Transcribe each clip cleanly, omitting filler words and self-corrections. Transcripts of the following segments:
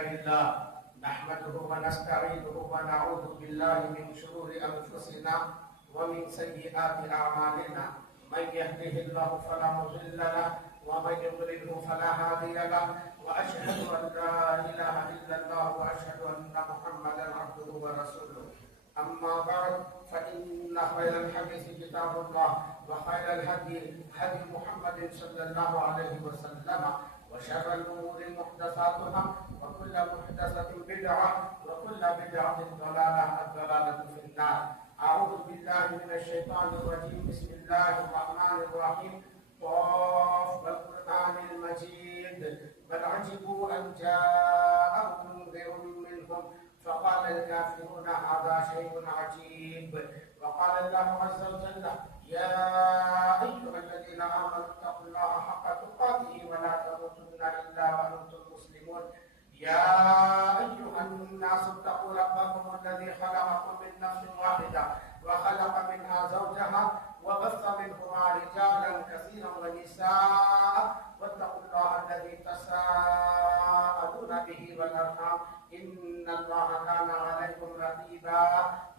لله نحمده ونستعينه ونعوذ بالله من شرور أنفسنا ومن سيئات أعمالنا من يهده الله فلا مضل له ومن يضلله فلا هادي له وأشهد أن لا إله إلا الله وأشهد أن محمدا عبده ورسوله أما بعد فإن خير الحديث كتاب الله وخير الهدي هدي محمد صلى الله عليه وسلم وشر الأمور محدثاتها وكل محدثة بدعة وكل بدعة ضلالة الضلالة في النار. أعوذ بالله من الشيطان الرجيم. بسم الله الرحمن الرحيم. طاف والقرآن المجيد بل عجبوا أن جاءهم منذر منهم فقال الكافرون هذا شيء عجيب. وقال الله عز وجل يا أيها الذين آمنوا اتقوا الله حق تقاته ولا تموتن إلا وأنتم مسلمون. يا أيها الناس اتقوا ربكم الذي خلقكم من نفس واحدة وخلق منها زوجها وبث منهما رجالا كثيرا ونساء واتقوا الله الذي تساءلون به والأرحام إن الله كان عليكم رقيبا.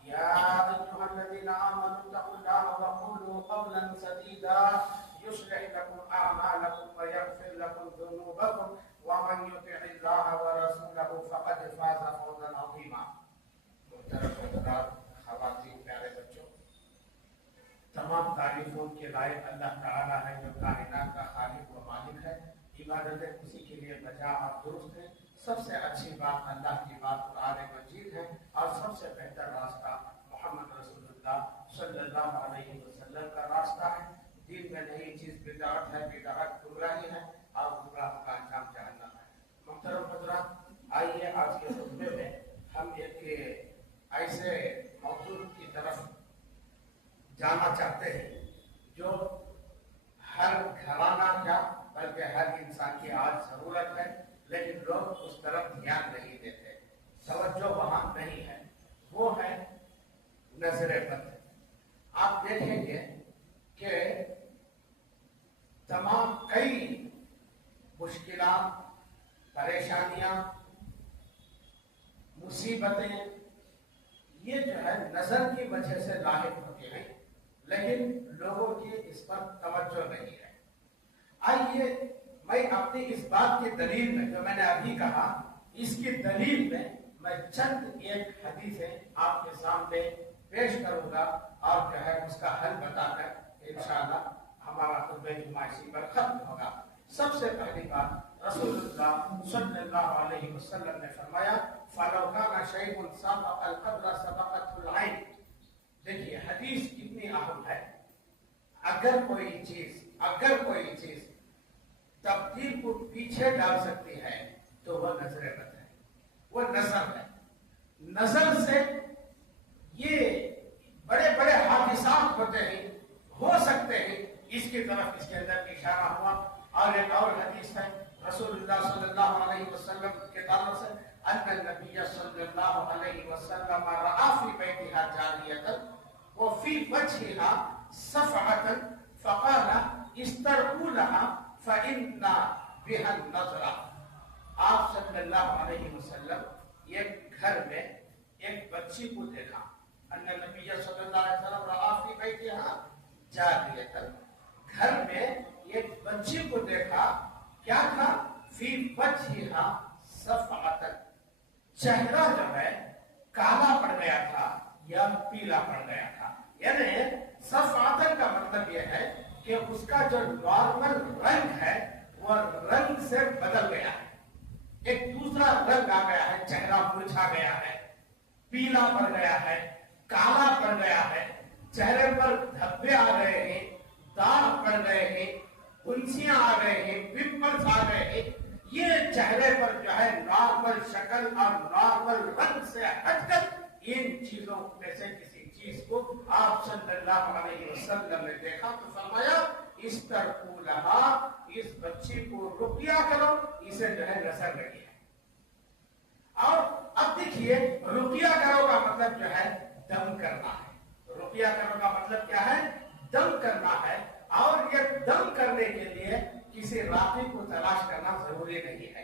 يا أيها الذين آمنوا اتقوا الله وقولوا قولا سديدا يصلح لكم أعمالكم ويغفر لكم ذنوبكم ومن يطع الله ورسوله فقد فاز فوزا عظيما. محترم حضرات، خواتین، پیارے بچوں، تمام تعریفوں کے لائق اللہ تعالیٰ ہے جو کائنات کا خالق و مالک ہے. عبادتیں اسی کے لیے بجا اور درست ہے. سب سے اچھی بات اللہ کی بات قرآن مجید ہے اور سب سے بہتر راستہ محمد رسول اللہ صلی اللہ علیہ وسلم کا راستہ ہے. دین میں نئی چیز بدعت ہے، بدعت گمراہی ہے اور گمراہ کا انجام جہنم ہے. محترم حضرات، آئیے آج کے خطبے میں ہم ایک ایسے موضوع کی طرف جانا چاہتے ہیں جو ہر گھرانہ کا بلکہ ہر انسان کی آج ضرورت ہے، لیکن لوگ اس طرف دھیان نہیں دیتے، توجہ وہاں نہیں ہے. وہ ہے نظر بد. آپ دیکھیں گے کہ تمام کئی مشکلات، پریشانیاں، مصیبتیں یہ جو ہے نظر کی وجہ سے لاحق ہوتی ہیں، لیکن لوگوں کی اس پر توجہ نہیں ہے. آئیے میں اپنی اس بات کی دلیل میں جو میں نے ابھی کہا، اس کی دلیل میں چند ایک حدیثیں آپ کے سامنے پیش کروں گا اور جو ہے اس کا حل بتا کر انشاءاللہ ہمارا خطبہ جمعہ اسی پر ختم ہوگا. سب سے پہلی بات، رسول اللہ صلی اللہ علیہ وسلم نے فرمایا فَلَوْ كَانَ شَيْءٌ سَبَقَ الْقَدْرَ سَبَقَتْهُ الْعَيْنُ. دیکھیے حدیث کتنی اہم ہے. اگر کوئی چیز تبدیل کو پیچھے ڈال سکتی ہے تو وہ نظر بد ہے، وہ نظر ہے. نظر سے یہ بڑے بڑے حادثات ہوتے ہیں، ہو سکتے ہیں. اس کی طرف اس کے اندر اشارہ ہوا. اور ایک اور حدیث ہے رسول اللہ صلی اللہ علیہ وسلم کے تعلق سے ان النبی صلی اللہ علیہ وسلم رأى في بيتها جاریۃ وفي وجهها صفعۃ فقال استرقوا لها فإن بها النظر. آپ صلی اللہ علیہ وسلم ایک گھر میں ایک بچی کو دیکھا. ان النبی صلی اللہ علیہ وسلم رأى في بيتها جاریۃ، گھر میں ایک بچی کو دیکھا. کیا تھا؟ فی وجہہا صفعۃ، چہرہ جو ہے کالا پڑ گیا تھا یا پیلا پڑ گیا تھا. یعنی صفعۃ کا مطلب یہ ہے کہ اس کا جو نارمل رنگ ہے وہ رنگ سے بدل گیا ہے، ایک دوسرا رنگ آ گیا ہے، چہرہ مرجھا گیا ہے، پیلا پڑ گیا ہے، کالا پڑ گیا ہے، چہرے پر دھبے آ گئے ہیں، داغ پڑ گئے ہیں، پھنسیاں آ گئے ہیں، پمپلز آ گئے ہیں. یہ چہرے پر جو ہے نارمل شکل اور نارمل رنگ سے ہٹ کر ان چیزوں میں سے کسی چیز کو آپ صلی اللہ علیہ وسلم نے دیکھا تو فرمایا استرقوا لها، اس بچی کو رقیہ کرو، اسے جو ہے نظر لگی ہے. اور اب دیکھیے رقیہ کرو کا مطلب جو ہے دم کرنا ہے. رقیہ کرو کا مطلب کیا ہے؟ دم کرنا ہے. اور یہ دم کرنے کے لیے کسی راقی کو تلاش کرنا ضروری نہیں ہے.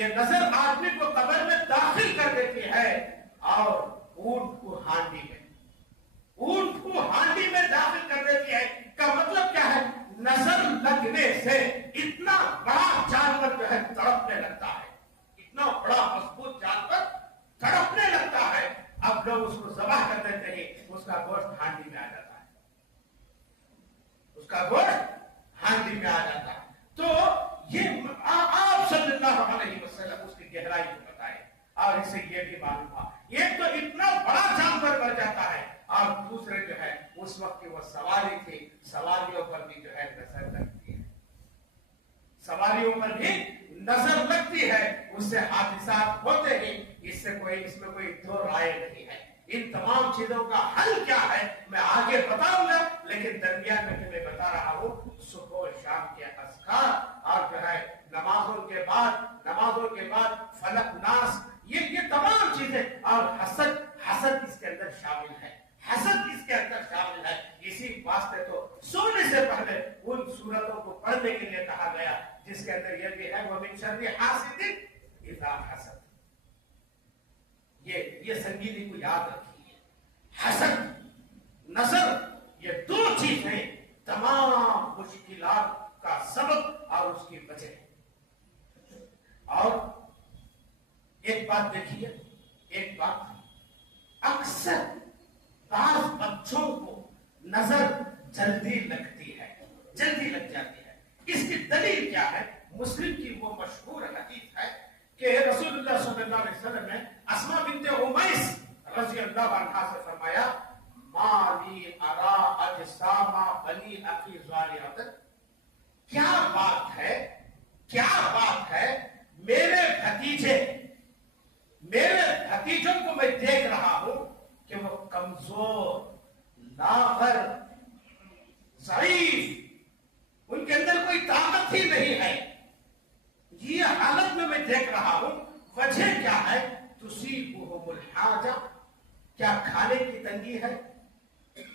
یہ نظر آدمی کو قبر میں داخل کر دیتی ہے اور اونٹ کو ہانڈی میں داخل کر دیتی ہے. کا مطلب کیا ہے؟ نظر لگنے سے اتنا بڑا جانور جو ہے تڑپنے لگتا ہے، اتنا بڑا مضبوط جانور تڑپنے لگتا ہے. اب لوگ اس کو ذبح کر دیتے ہیں، اس کا گوشت ہانڈی میں آ جاتا ہے، اس کا گوشت ہانڈی میں آ جاتا ہے. تو یہ آپ صلی اللہ علیہ وسلم اس کی گہرائی کو بتائے اور اسے یہ بھی معلوم تھا یہ تو اتنا بڑا جانور بن جاتا ہے. اور دوسرے جو ہے اس وقت کی وہ سواری تھی، سواریوں پر بھی جو ہے نظر لگتی ہے، سواریوں پر بھی نظر لگتی ہے، اس سے حادثات ہوتے ہیں، اس میں کوئی دو رائے نہیں ہے. ان تمام چیزوں کا حل کیا ہے میں آگے بتاؤں گا، لیکن درمیان میں میں بتا رہا ہوں صبح و شام کے اذکار اور جو ہے نمازوں کے بعد فلق ناس، یہ تمام چیزیں، اور حسد اس کے اندر شامل ہے، اسی واسطے تو سونے سے پہلے ان سورتوں کو پڑھنے کے لیے کہا گیا جس کے اندر یہ بھی ہے وَمِن شَرِّ حَاسِدٍ إِذَا حَسَدَ. یہ سنگینی کو یاد رکھیے. حسد، نظر، یہ دو چیزیں تمام مشکلات کا سبب اور اس کی وجہ ہے. اور ایک بات دیکھیے، اکثر بعض بچوں کو نظر جلدی لگتی ہے، جلدی لگ جاتی ہے. اس کی دلیل کیا ہے؟ مسلم کی وہ مشہور حدیث ہے کہ رسول اللہ صلی اللہ علیہ وسلم نے اسماء بنت امیس رضی اللہ عنہا سے فرمایا ما لی ارا اجسام بنی اخی ظاہرۃ. کیا بات ہے میرے بھتیجوں کو میں دیکھ رہا ہوں کہ وہ کمزور، لاغر، ضعیف، ان کے اندر کوئی طاقت ہی نہیں ہے. یہ حالت میں دیکھ رہا ہوں. وجہ کیا ہے؟ تصیبہم الحاجہ، کیا کھانے کی تنگی ہے؟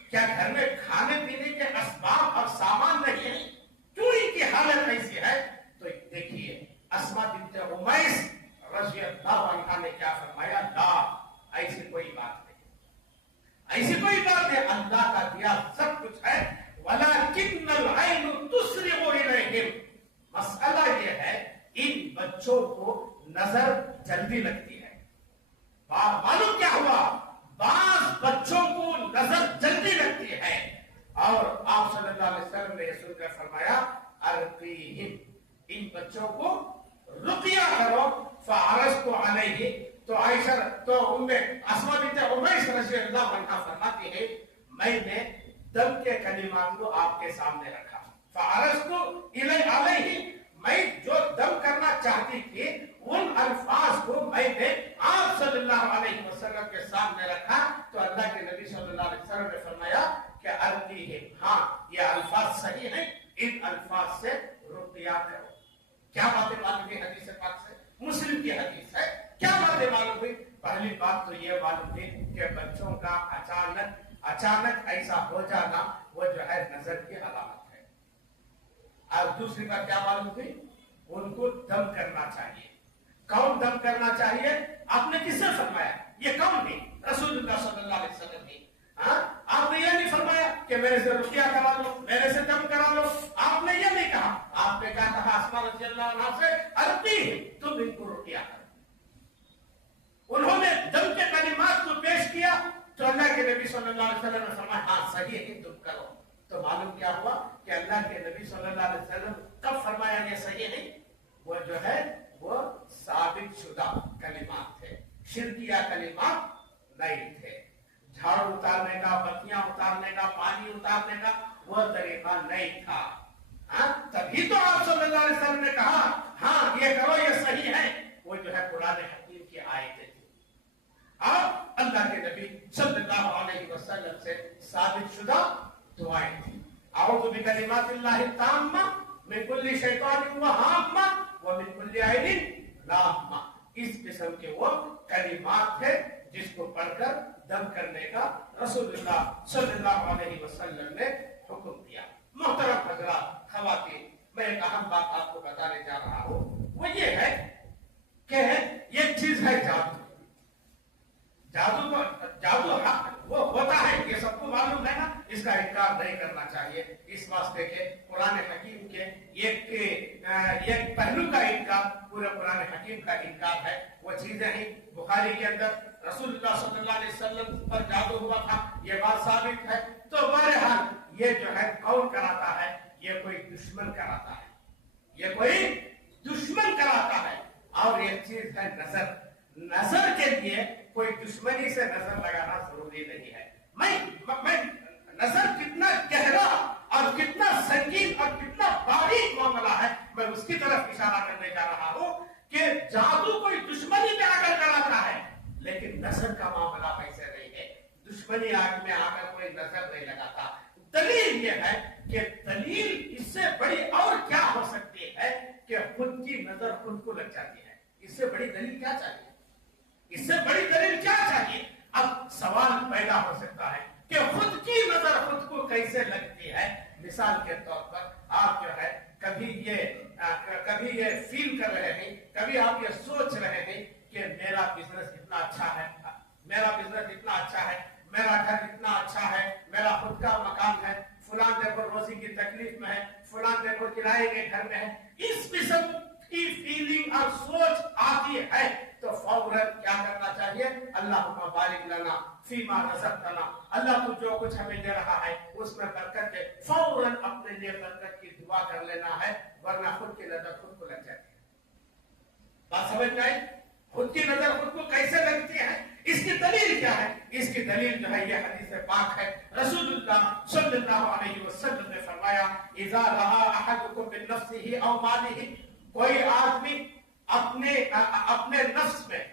کیا گھر میں کھانے پینے کے اسباب اور سامان نہیں ہے؟ کیوں ان کی حالت ایسی ہے؟ تو دیکھیے اسماء بنت امیس رضی اللہ عنہا نے کیا فرمایا؟ لا، ایسی کوئی بات نہیں، اللہ کا دیا سب کچھ ہے. وَلَكِنَّ الْعَيْنُ تُسْرِعُ إِلَيْهِمْ. مسئلہ یہ ہے ان بچوں کو نظر جلدی لگتی ہے. معلوم کیا ہوا؟ بعض بچوں کو نظر جلدی لگتی ہے اور آپ صلی اللہ علیہ وسلم نے یہ سن کر فرمایا ارقیہم، ان بچوں کو رقیہ کرو. فعرضت علیہ، تو اسماء بنت امیس رضی اللہ عنہا فرماتی ہے میں نے دم کے کلمات کو آپ کے سامنے رکھا. فعرضت علیہ، میں جو دم کرنا چاہتی تھی ان الفاظ کو میں نے آپ صلی اللہ علیہ وسلم کے سامنے رکھا. تو اللہ کے نبی صلی اللہ علیہ وسلم نے فرمایا کہ ارقیہم، ہاں یہ الفاظ صحیح ہیں، ان الفاظ سے رقیہ کرو. کیا باتیں معلوم ہوئی حدیث پاک سے؟ مسلم کی حدیث ہے. کیا باتیں معلوم ہوئی؟ پہلی بات تو یہ معلوم ہوئی کہ بچوں کا اچانک ایسا ہو جانا وہ جو ہے نظر کی علامت ہے. اور دوسری بات کیا معلوم ہوئی؟ ان کو دم کرنا چاہیے. کون دم کرنا چاہیے؟ آپ نے کس سے فرمایا؟ یہ کون نہیں؟ رسول اللہ صلی اللہ علیہ وسلم نے. آپ نے یہ نہیں فرمایا کہ میرے سے رقیہ کرا لو، میرے سے دم کرا لو. آپ نے یہ نہیں کہا. آپ نے کہا تھا اسماء رضی اللہ عنہا سے ارقی، تم ان کو رقیہ کرو. انہوں نے دم کے کلمات کو پیش کیا تو اللہ کے نبی صلی اللہ علیہ وسلم نے فرمایا ہاں صحیح ہے تم کرو. تو معلوم کیا ہوا کہ اللہ کے نبی صلی اللہ علیہ وسلم کب فرمایا یہ صحیح نہیں؟ وہ جو ہے وہ ثابت شدہ کلمات تھے، شرکیہ کلمات نہیں تھے. جھاڑو اتارنے کا، بتیاں اتارنے کا، پانی اتارنے کا وہ طریقہ نہیں تھا. تبھی تو آپ صلی اللہ علیہ وسلم نے کہا ہاں یہ کرو یہ صحیح ہے. وہ جو ہے قرآن حکیم کی آیتیں تھی. آپ اللہ کے نبی صلی اللہ علیہ وسلم سے ثابت شدہ دعائیں تھی. اعوذ بکلمات اللہ التامہ من کل شیطان وہامہ ومن کل عین لامہ. اس قسم کے وہ کلمات تھے جس کو پڑھ کر دم کرنے کا رسول اللہ صلی اللہ علیہ وسلم نے حکم دیا. محترم حضرات، خواتین، میں ایک اہم بات آپ کو بتانے جا رہا ہوں. وہ یہ ہے کہ یہ چیز ہے جادو. جادو وہ ہوتا ہے، یہ سب کو معلوم ہے نا، اس کا انکار نہیں کرنا چاہیے. اس واسطے کہ قرآن حکیم کے ایک پہلو کا انکار پورے قرآن حکیم کا انکار ہے. وہ چیزیں ہیں بخاری کے اندر رسول اللہ صلی اللہ علیہ وسلم پر جادو ہوا تھا، یہ بات ثابت ہے. تو بہرحال یہ جو ہے کون کراتا ہے؟ یہ کوئی دشمن کراتا ہے، یہ کوئی دشمن کراتا ہے. اور یہ چیز ہے نظر. نظر کے لیے کوئی دشمنی سے نظر لگانا ضروری نہیں ہے. میں نظر کتنا گہرا اور کتنا سنگین اور کتنا باریک معاملہ ہے، میں اس کی طرف اشارہ کرنے جا رہا ہوں کہ جادو کوئی دشمنی میں آ کر کراتا ہے، لیکن نظر کا معاملہ ویسے نہیں ہے. دشمنی آگ میں آ کر کوئی نظر نہیں لگاتا. دلیل یہ ہے کہ دلیل اس سے بڑی اور کیا ہو سکتی ہے کہ خود کی نظر خود کو لگ جاتی ہے. اس سے بڑی دلیل کیا چاہیے؟ اس سے بڑی دلیل کیا چاہیے؟ اب سوال پیدا ہو سکتا ہے کہ خود کی نظر خود کو کیسے لگتی ہے. مثال کے طور پر آپ جو ہے کبھی یہ فیل کر رہے ہیں، کبھی آپ یہ سوچ رہے ہیں کہ میرا بزنس اتنا اچھا ہے، میرا بزنس اتنا اچھا ہے، میرا گھر اتنا اچھا ہے، میرا خود کا مکان ہے، فلاں دیکھو روزی کی تکلیف میں ہے، فلاں دیکھو کرائے کے گھر میں ہے. اس قسم کی فیلنگ اور سوچ آتی ہے تو فوراً کیا کرنا چاہیے؟ اللہم بارک لنا فیما رزقتنا، اللہ تو جو کچھ ہمیں دے رہا ہے اس میں برکت دے. فوراً اپنے لیے برکت کی دعا کر لینا ہے، ورنہ خود کی نظر خود کو لگ جاتی ہے. بات سمجھ میں آئی؟ خود کی نظر خود کو کیسے لگتی ہے؟ اس کی دلیل کیا ہے؟ اس کی دلیل جو ہے یہ حدیث پاک ہے. رسول اللہ صلی اللہ علیہ وسلم نے فرمایا اذا رأى احدكم من نفسه او ماله، کوئی آدمی اپنے نفس میں،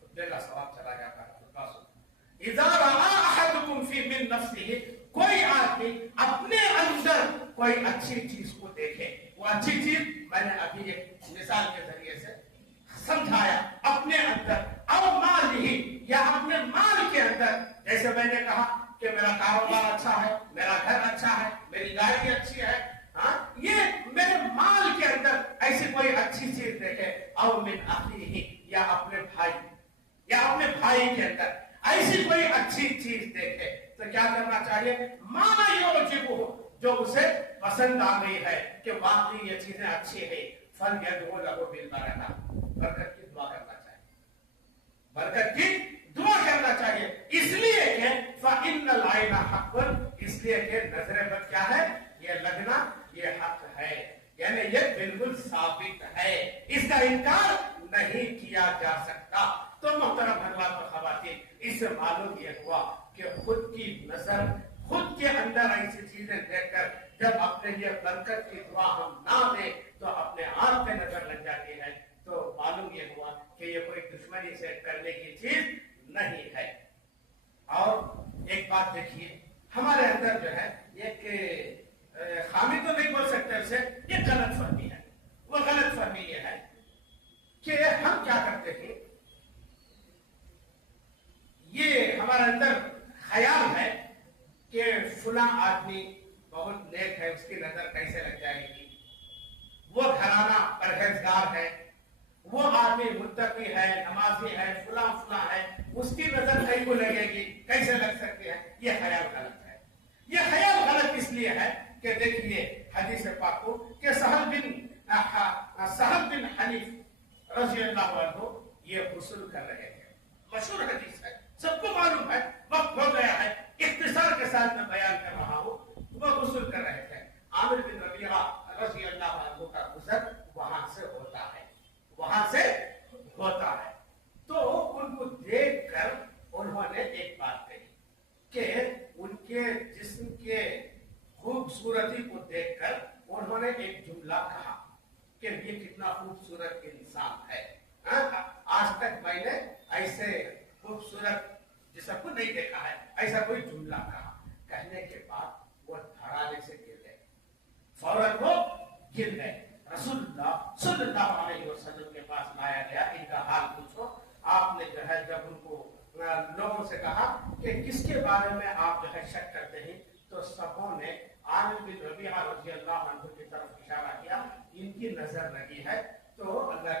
خطبے کا ثواب چلا جاتا ہے. اذا رأى احدكم في من نفسه، کوئی آدمی اپنے اندر کوئی اچھی چیز کو دیکھے. وہ اچھی چیز میں نے ابھی ایک مثال کے ذریعے سے سمجھایا. اپنے اندر اور مال ہی یا اپنے مال کے اندر، جیسے میں نے کہا کہ میرا کاروبار اچھا ہے، میرا گھر اچھا ہے، میری گاڑی اچھی ہے، یہ میرے مال کے اندر ایسی کوئی اچھی چیز دیکھے. اور من اخیہ، یا اپنے بھائی کے اندر ایسی کوئی اچھی چیز دیکھے تو کیا کرنا چاہیے؟ ما یعجبہ، جو اسے پسند آ گئی ہے کہ واقعی یہ چیزیں اچھی ہیں، فلیدعو لہ بالبرکہ، برکت کی دعا کرنا چاہیے، برکت کی دعا کرنا چاہیے. اس لیے کہ فإن العین حق، اس لیے کہ نظر بد کیا ہے؟ یہ لگنا یہ حق ہے، یعنی یہ بالکل ثابت ہے، اس کا انکار نہیں کیا جا سکتا. تو محترم حضرات و خواتین، اس سے معلوم یہ ہوا کہ خود کی نظر خود کے اندر ایسی چیزیں دیکھ کر جب اپنے لیے برکت کی دعا ہم نہ دیں تو اپنے آپ پہ نظر لگ جاتی ہے. تو معلوم یہ ہوا کہ یہ کوئی دشمنی سے کرنے کی چیز نہیں ہے. اور ایک بات دیکھیے، ہمارے اندر جو ہے ایک خامی تو نہیں بول سکتے اسے، یہ غلط فہمی ہے. وہ غلط فہمی یہ ہے کہ ہم کیا کرتے ہیں، یہ ہمارے اندر خیال ہے کہ فلاں آدمی بہت نیک ہے، اس کی نظر کیسے لگ جائے گی، وہ گھرانہ پرہیزگار ہے، وہ آدمی متقی ہے، نمازی ہے، فلاں ہے، اس کی نظر کہیں کو لگے گی، کیسے لگ سکتی ہے؟ یہ خیال غلط ہے. یہ خیال غلط اس لیے ہے کہ دیکھیے حدیث پاک کو کہ سہل بن حنیف رضی اللہ عنہ یہ غسل کر رہے تھے. مشہور حدیث ہے، سب کو معلوم ہے، وقت ہو گیا ہے، اختصار کے ساتھ میں بیان کر رہا ہوں. وہ غسل کر رہے تھے. عامر بن ربیعہ رضی اللہ عنہ کا گزر وہاں سے ہوتا ہے. تو ان کو دیکھ کر انہوں نے ایک بات کہی کہ ان کے جسم کے خوبصورتی کو دیکھ کر انہوں نے ایک جملہ کہا کہ یہ کتنا خوبصورت انسان ہے. آج تک میں نے ایسے خوبصورت جسم کو نہیں دیکھا ہے. ایسا کوئی جملہ کہا. کہنے کے بعد وہ دھڑانے سے گر گئے، فوراً وہ گر گئے. رسول اللہ صلی اللہ علیہ وسلم کے پاس لایا گیا، ان کا حال پوچھو. آپ نے جو ہے جب ان کو لوگوں سے کہا کہ کس کے بارے میں آپ جو ہے شک کرتے ہیں، تو سبوں نے عامر بن ربیعہ رضی اللہ عنہ کی طرف اشارہ کیا. ان کی نظر لگی ہے. تو اللہ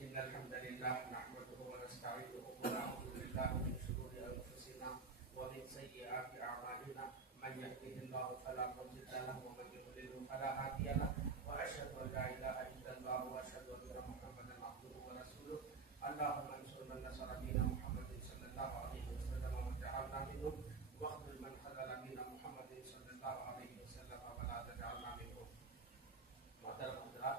إن الحمد لله نحمده ونستعينه ونعوذ بالله من شرور أنفسنا ومن سيئات أعمالنا من يهده الله فلا مضل له ومن يضلل فلا هادي له وأشهد أن لا إله إلا الله وأشهد أن محمدا عبده ورسوله اللهم انصر من نصر دين محمد صلى الله عليه وسلم وجعلنا منهم واخذل من خذل دين محمد صلى الله عليه وسلم ولا تجعلنا منهم. محترم حضرات،